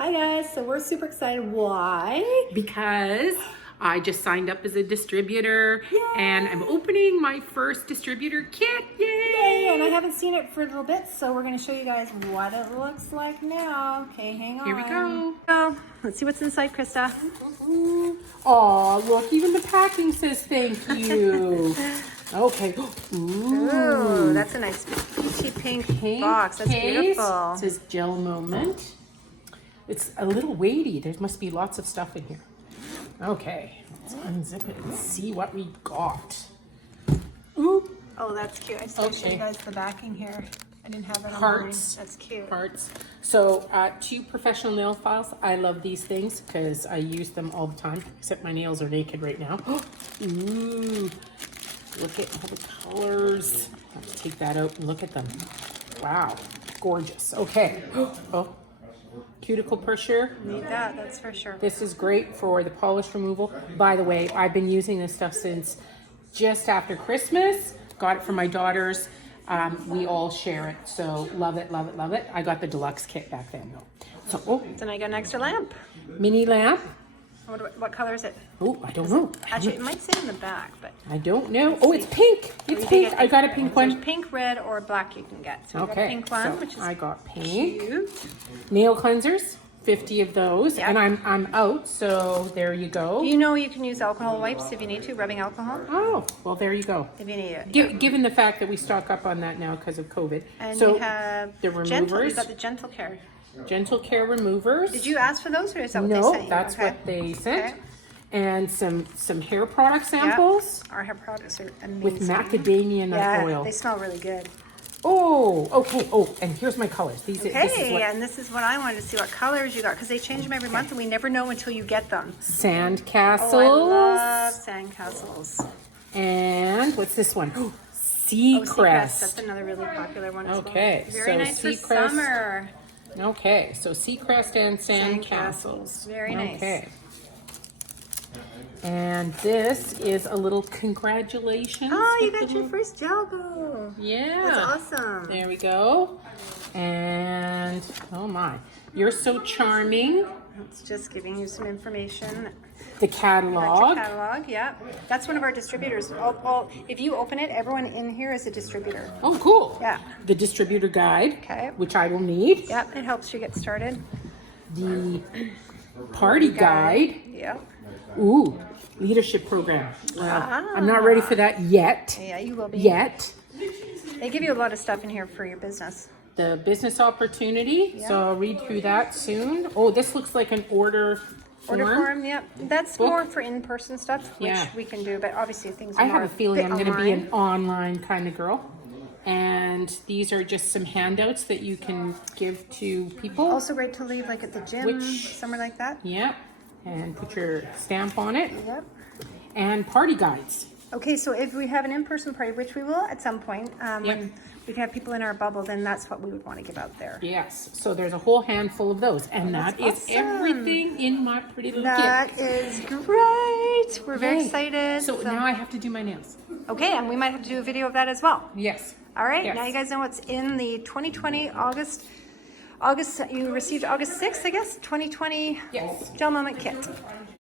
Hi guys, so we're super excited. Why? Because I just signed up as a distributor. Yay! And I'm opening my first distributor kit. Yay! Yay! And I haven't seen it for a little bit, so we're going to show you guys what it looks like now. Okay, hang on. Here we go. Oh, let's see what's inside, Krista. Oh, look, even the packing says thank you. Okay. Ooh, that's a nice peachy pink box. That's case. beautiful. It says GelMoment. It's a little weighty. There must be lots of stuff in here. Okay, let's unzip it and see what we got. Ooh. Oh, that's cute. I just want to show you guys the backing here. I didn't have it on Hearts. mine. That's cute. Hearts. So, 2 professional nail files. I love these things because I use them all the time, except my nails are naked right now. Ooh. Look at all the colors. Let's take that out and look at them. Wow. Gorgeous. Okay. Oh. Cuticle pusher. Need that, that's for sure. This is great for the polish removal. By the way, I've been using this stuff since just after Christmas. Got it for my daughters. We all share it. So love it, love it, love it. I got the deluxe kit back then though. So, Then I got an extra lamp. mini lamp. What color is it? Oh, I don't know. Actually, it might say in the back, but I don't know. Oh, it's pink. It's pink. I got a pink there's one. pink, red, or black you can get. So we got a Okay, pink one, so which is I got pink. cute. Nail cleansers, 50 of those, Yeah. and I'm out. So there you go. You know you can use alcohol wipes if you need to, rubbing alcohol Oh, well, there you go. if you need it. Given the fact that we stock up on that now because of COVID. And so you have the gentle. You removers, got the gentle care. gentle care removers. Did you ask for those, or is that what they No, sent you? that's Okay. what they sent. Okay. And some hair product Yeah. samples Our hair products are amazing. with macadamia nut yeah, oil. they smell really good. Oh, okay. Oh, and here's my colors. This is Okay, what and this is what I wanted to see, what colors you got, because they change them every month, and we never know until you get them. sand castles. Oh, I love sandcastles. And what's this one? Oh, Seacrest. That's another really popular one as well. Okay, Very so nice for Seacrest. summer. Okay, so Seacrest and sand Sandcastles. castles. Very nice. Okay. And this is a little congratulations. Oh, you with got the your little- first Jelgo. Yeah. That's awesome. There we go. And oh my, you're so charming. It's just giving you some information. The Got catalog. your catalog, yeah. That's one of our distributors. If you open it, everyone in here is a distributor. Oh, cool. Yeah. The distributor guide, Okay. which I will need. Yep, it helps you get started. The party guide. Yep. Ooh, leadership program. Ah. I'm not ready for that yet. Yeah, you will be. Yet. They give you a lot of stuff in here for your business. The business opportunity. Yeah. So I'll read through that soon. Oh, this looks like an order Order form, yep. That's Book. more for in-person stuff, which Yeah. we can do, but obviously things are I have more a feeling I'm fit going to be online. an online kind of girl. And these are just some handouts that you can give to people. Also great to leave like at the gym, Which- somewhere like that. Yep. And put your stamp on it. Yep. And party guides. Okay, so if we have an in-person party, which we will at some point, when we can have people in our bubble, then that's what we would want to give out there. Yes. So there's a whole handful of those. And that is awesome. everything in my pretty little That kit. is great. We're very Yay. excited. So now I have to do my nails. Okay, and we might have to do a video of that as well. Yes. All right, Yes. now you guys know what's in the 2020 August, you received August 6th, I guess, 2020 Yes. GelMoment Kit.